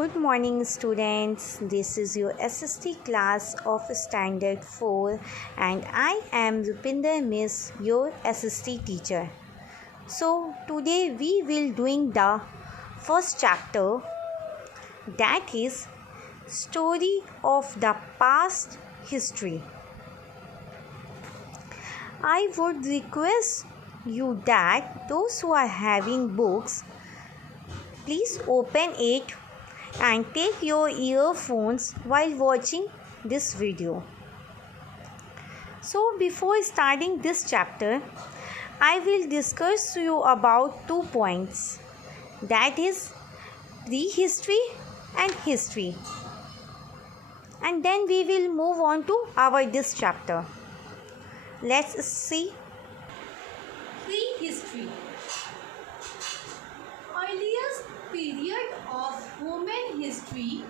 Good morning, students. This is your SST class of Standard 4, and I am Rupinder Miss, your SST teacher. So, today we will doing the first chapter, that is Story of the Past History. I would request you that those who are having books, please open it and take your earphones while watching this video. So before starting this chapter, I will discuss to you about 2 points, that is prehistory and history, and then we will move on to our this chapter. Let's see. Prehistory. Earliest period of human history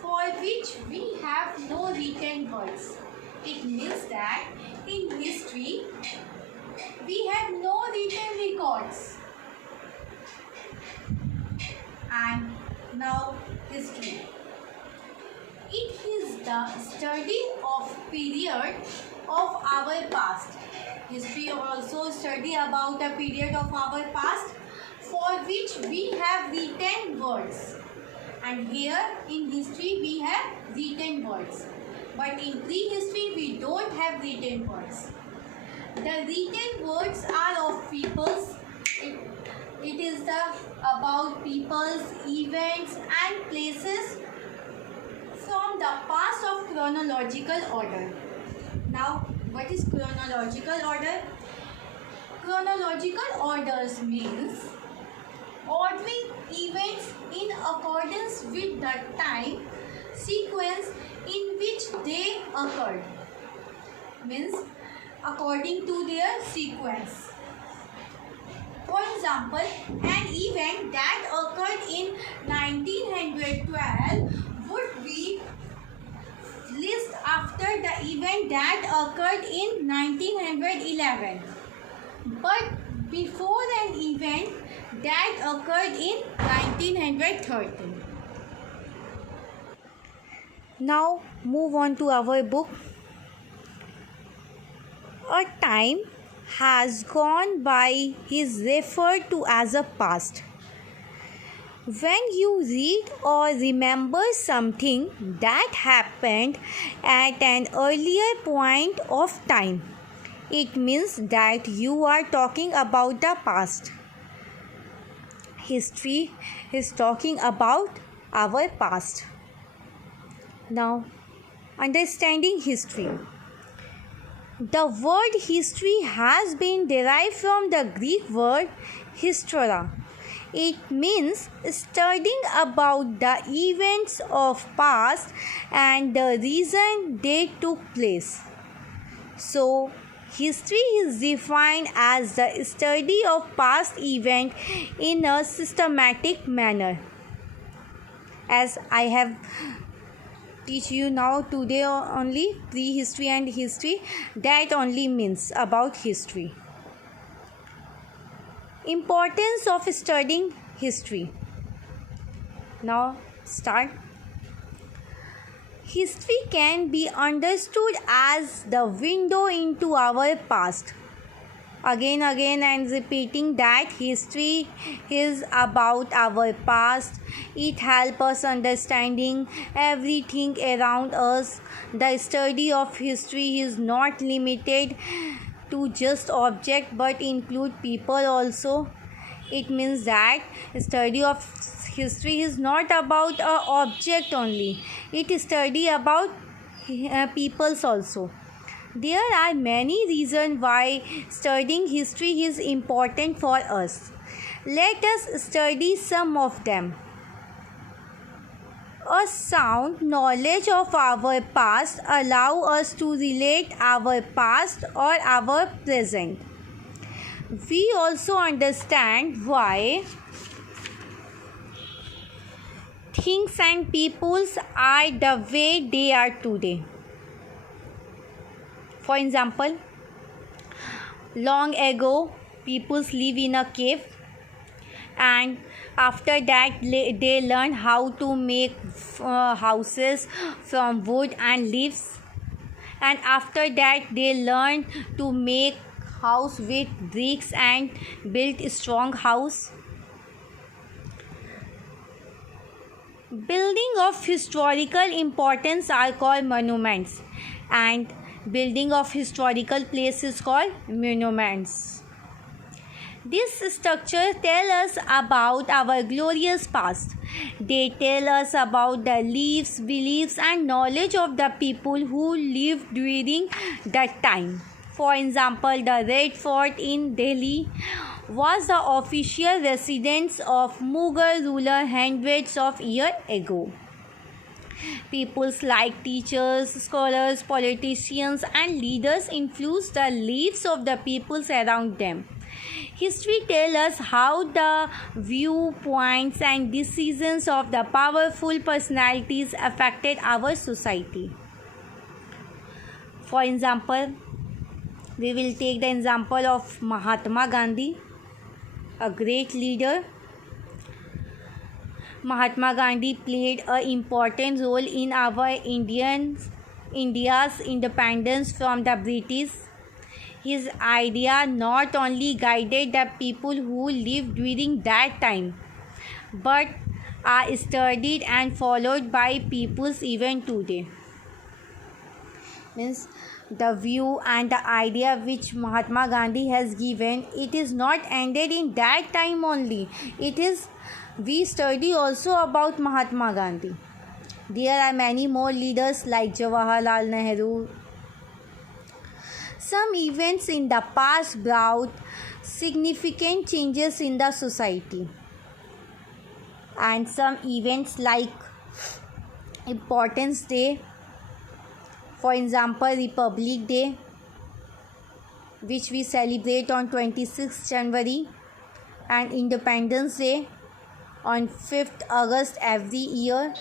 for which we have no written words. It means that in history we have no written records. And now history. It is the study of period of our past. History also study about a period of our past for which we have written words. And here in history we have written words. But in prehistory we don't have written words. The written words are of peoples. It is about peoples, events and places from the past of chronological order. Now, what is chronological order? Chronological orders means ordering events in accordance with the time sequence in which they occurred. Means according to their sequence. For example, an event that occurred in 1912 would be list after the event that occurred in 1911, but before an event that occurred in 1913. Now move on to our book. A time has gone by is referred to as a past. When you read or remember something that happened at an earlier point of time, it means that you are talking about the past. History is talking about our past. Now, understanding history. The word history has been derived from the Greek word histora. It means studying about the events of past and the reason they took place. So, history is defined as the study of past events in a systematic manner. As I have teach you now today only prehistory and history, that only means about history. Importance of studying history. Now start. History can be understood as the window into our past. Again and repeating that history is about our past. It helps us understanding everything around us. The study of history is not limited to just object but include people also. It means that study of history is not about a object only. It is study about peoples also. There are many reasons why studying history is important for us. Let us study some of them. A sound knowledge of our past allows us to relate our past or our present. We also understand why things and peoples are the way they are today. For example, long ago, peoples live in a cave and after that they learn how to make houses from wood and leaves, and after that they learn to make house with bricks and build strong house. Building of historical importance are called monuments, and building of historical places called monuments. These structures tell us about our glorious past. They tell us about the lives, beliefs, and knowledge of the people who lived during that time. For example, the Red Fort in Delhi was the official residence of Mughal ruler hundreds of years ago. Peoples like teachers, scholars, politicians, and leaders influence the lives of the peoples around them. History tells us how the viewpoints and decisions of the powerful personalities affected our society. For example, we will take the example of Mahatma Gandhi, a great leader. Mahatma Gandhi played an important role in our India's independence from the British. His idea not only guided the people who lived during that time, but are studied and followed by peoples even today. Means the view and the idea which Mahatma Gandhi has given, it is not ended in that time only. We study also about Mahatma Gandhi. There are many more leaders like Jawaharlal Nehru. Some events in the past brought significant changes in the society, and some events like Importance Day, for example Republic Day, which we celebrate on 26th January, and Independence Day on 5th August every year.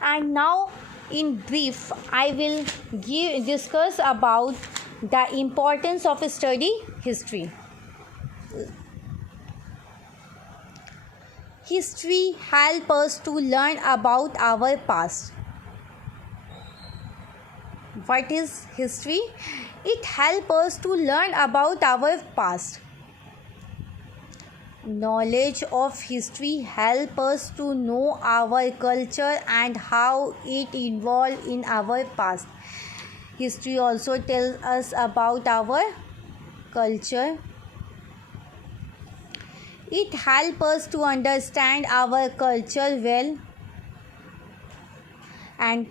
And now in brief I will discuss about the importance of study history. History helps us to learn about our past. What is history? It helps us to learn about our past. Knowledge of history helps us to know our culture and how it evolved in our past. History also tells us about our culture. It helps us to understand our culture well, and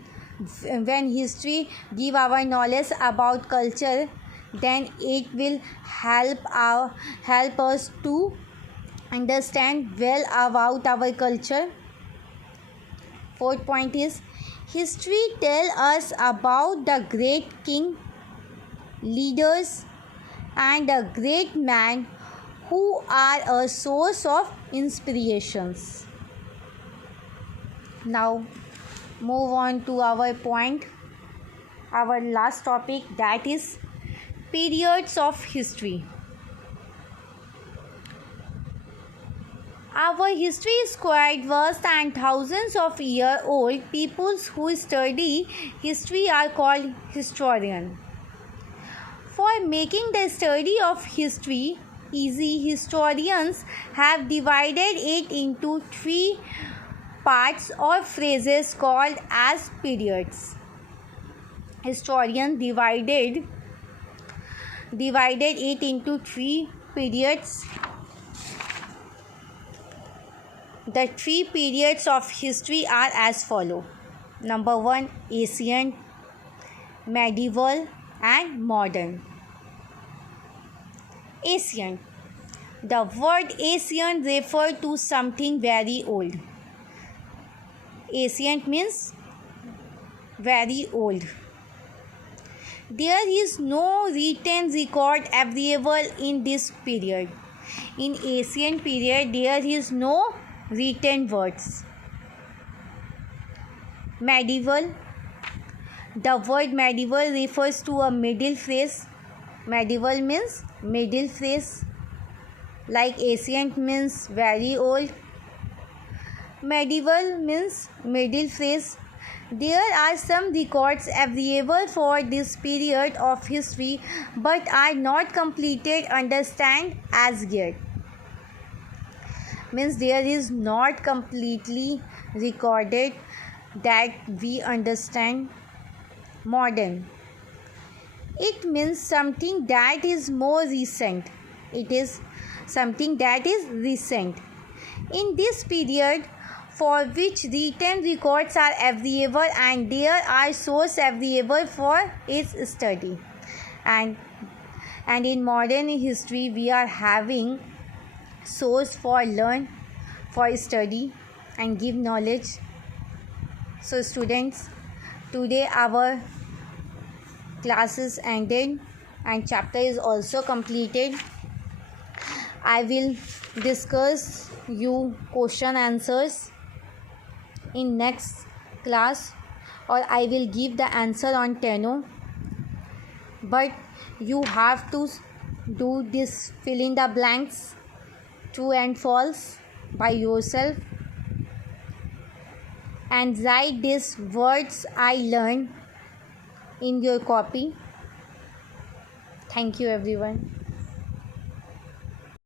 when history give our knowledge about culture, then it will help us to understand well about our culture. Fourth point is history tells us about the great king, leaders, and the great man who are a source of inspirations. Now move on to our point, our last topic, that is periods of history. Our history is quite vast and thousands of years old. People who study history are called historians. For making the study of history easy, historians have divided it into 3 parts or phrases called as periods. Historians divided it into 3 periods. The 3 periods of history are as follow. Number 1, ancient, medieval, and modern. Ancient. The word ancient refers to something very old. Ancient means very old. There is no written record available in this period. In ancient period, there is no written words. Medieval. The word medieval refers to a middle phase. Medieval means middle phase. like ancient means very old, medieval means middle phase. There are some records available for this period of history but are not completed understand as yet. Means there is not completely recorded that we understand modern. It means something that is more recent. It is something that is recent. In this period, for which written records are available and there are sources available for its study. And in modern history, we are having source for learn, for study and give knowledge. So students, today our classes ended and chapter is also completed. I will discuss you question answers in next class, or I will give the answer on Teno, but you have to do this fill in the blanks, true and false, by yourself and write these words I learned in your copy. Thank you everyone.